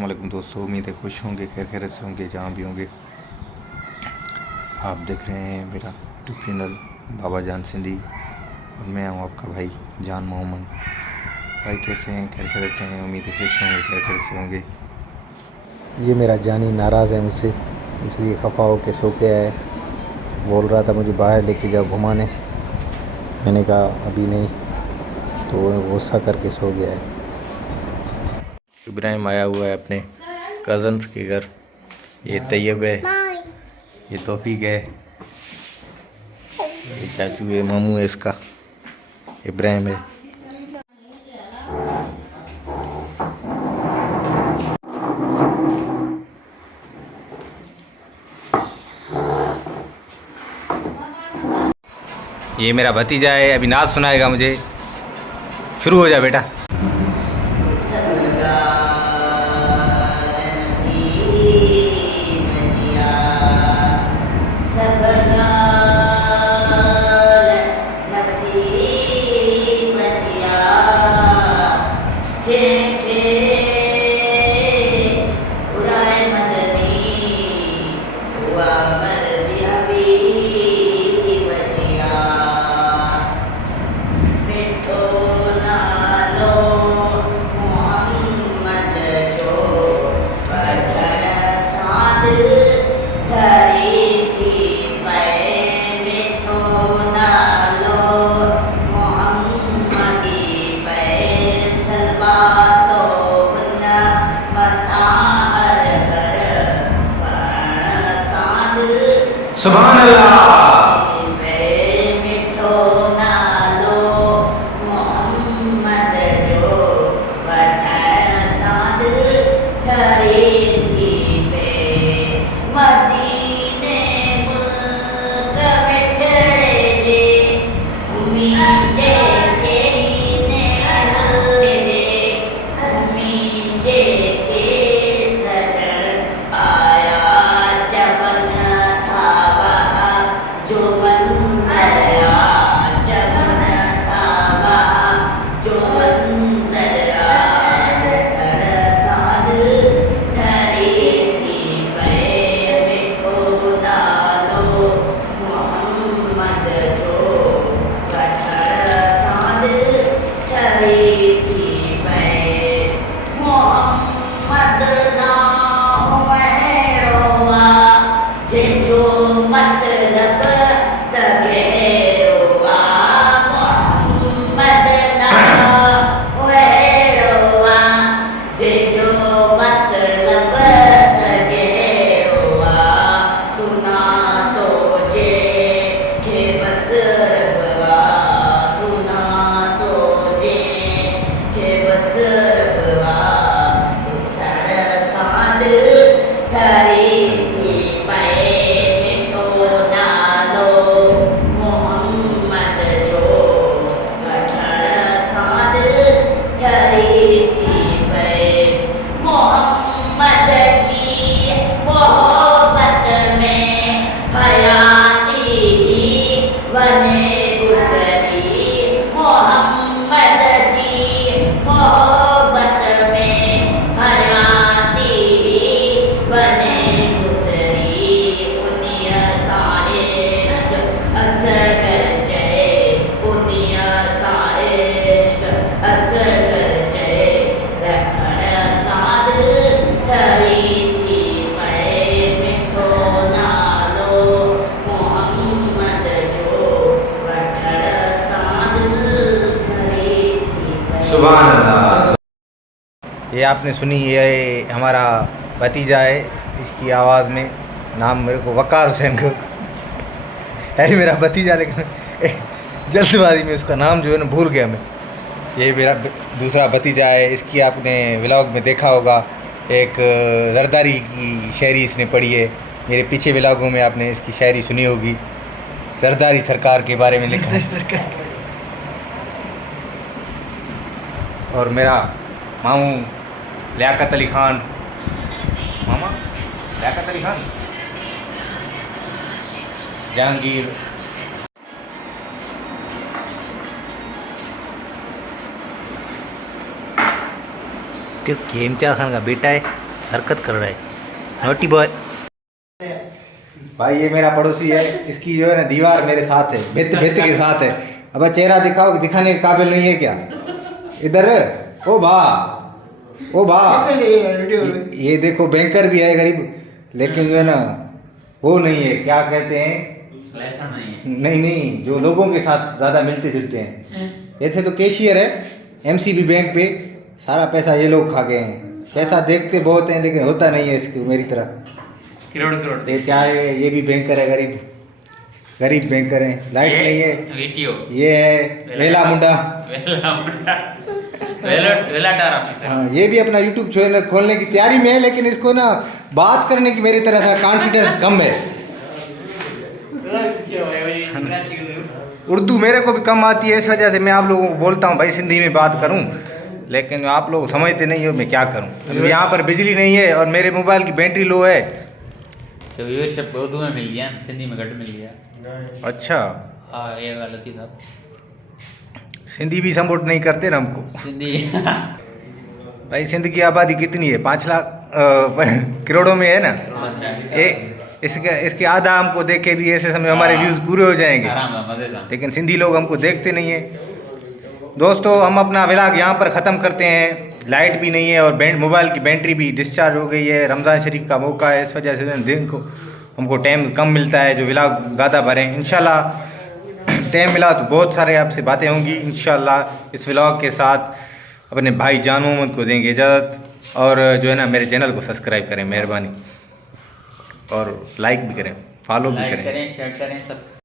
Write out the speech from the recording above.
वालेकुम दोस्तों, उम्मीद है खुश होंगे, खैर खैरियत से होंगे जहाँ भी होंगे। आप देख रहे हैं मेरा यूट्यूब चैनल बाबा जान सिंधी और मैं हूँ आपका भाई जान मोहम्मद। भाई कैसे हैं? खैर खैरियत से हैं? उम्मीद है खुश होंगे, खैर खैरियत से होंगे। ये मेरा जानी नाराज़ है मुझसे, इसलिए खफा होके सो के आया। बोल रहा था मुझे बाहर लेके जाओ घुमाने। मैंने कहा अभी नहीं, तो वो गुस्सा करके सो गया है। इब्राहिम आया हुआ है अपने कज़न्स के घर। ये तैयब है, ये तौफीक है, ये चाचू है, मामू है इसका, इब्राहिम है। ये मेरा भतीजा है, अभी नाच सुनाएगा मुझे। शुरू हो जा बेटा। सुभान अल्लाह। सुभान अल्लाह। ये आपने सुनी, ये हमारा भतीजा है, इसकी आवाज़ में नाम मेरे को वकार हुसैन को है मेरा भतीजा, लेकिन जल्दबाजी में उसका नाम जो है ना भूल गया मैं। ये मेरा दूसरा भतीजा है, इसकी आपने व्लॉग में देखा होगा, एक जरदारी की शायरी इसने पढ़ी है। मेरे पीछे व्लॉगों में आपने इसकी शायरी सुनी होगी, जरदारी सरकार के बारे में लिखा है। और मेरा मामू लियाकत अली खान, मामा लियाकत अली खान, जहांगीर, तो इम्तियाज़ खान का बेटा है। हरकत कर रहा है, नोटी बॉय। भाई ये मेरा पड़ोसी है, इसकी जो है ना दीवार मेरे साथ है, भित्त भित्त के साथ है। अब चेहरा दिखाओ, दिखाने के काबिल नहीं है क्या? इधर ओ भा, ओ भा, ये देखो बैंकर भी है गरीब, लेकिन जो है ना वो नहीं है, क्या कहते हैं, नहीं नहीं, जो लोगों के साथ ज़्यादा मिलते जुलते हैं। ऐसे तो कैशियर है एमसीबी बैंक पे, सारा पैसा ये लोग खा गए हैं। पैसा देखते बहुत हैं लेकिन होता नहीं है इसको मेरी तरह। करोड़ करोड़ ये क्या है, ये भी बैंकर है, गरीब गरीब बैंकर है। लाइट नहीं है, वीडियो ये है वेला मुंडा। हाँ, ये भी अपना यूट्यूब चैनल खोलने की तैयारी में है, लेकिन इसको ना बात करने की मेरी तरह से कॉन्फिडेंस कम है। उर्दू मेरे को भी कम आती है, इस वजह से मैं आप लोगों को बोलता हूँ भाई सिंधी में बात करूँ, लेकिन आप लोग समझते नहीं हो, मैं क्या करूँ। अभी यहाँ पर बिजली नहीं है और मेरे मोबाइल की बैटरी लो है। तो व्यूअरशिप उर्दू में मिल गया, सिंधी में घट मिल गया। अच्छा हाँ ये गलती था, सिंधी भी सपोर्ट नहीं करते ना हमको। सिंधी भाई सिंध की आबादी कितनी है? 5 लाख करोड़ों में है ना। इसके आधा हमको देख के भी ऐसे समय हमारे व्यूज़ पूरे हो जाएंगे, लेकिन सिंधी लोग हमको देखते नहीं है। दोस्तों हम अपना व्लॉग यहाँ पर ख़त्म करते हैं। लाइट भी नहीं है और मोबाइल की बैटरी भी डिस्चार्ज हो गई है। रमज़ान शरीफ का मौका है, इस वजह से दिन को हमको टाइम कम मिलता है जो व्लॉग ज़्यादा भरें। इंशाल्लाह टाइम मिला तो बहुत सारे आपसे बातें होंगी। इंशाल्लाह इस व्लॉग के साथ अपने भाई जान मोहम्मद को देंगे इजाज़त, और जो है ना मेरे चैनल को सब्सक्राइब करें मेहरबानी, और लाइक भी करें, फॉलो भी करें, शेयर करें सब।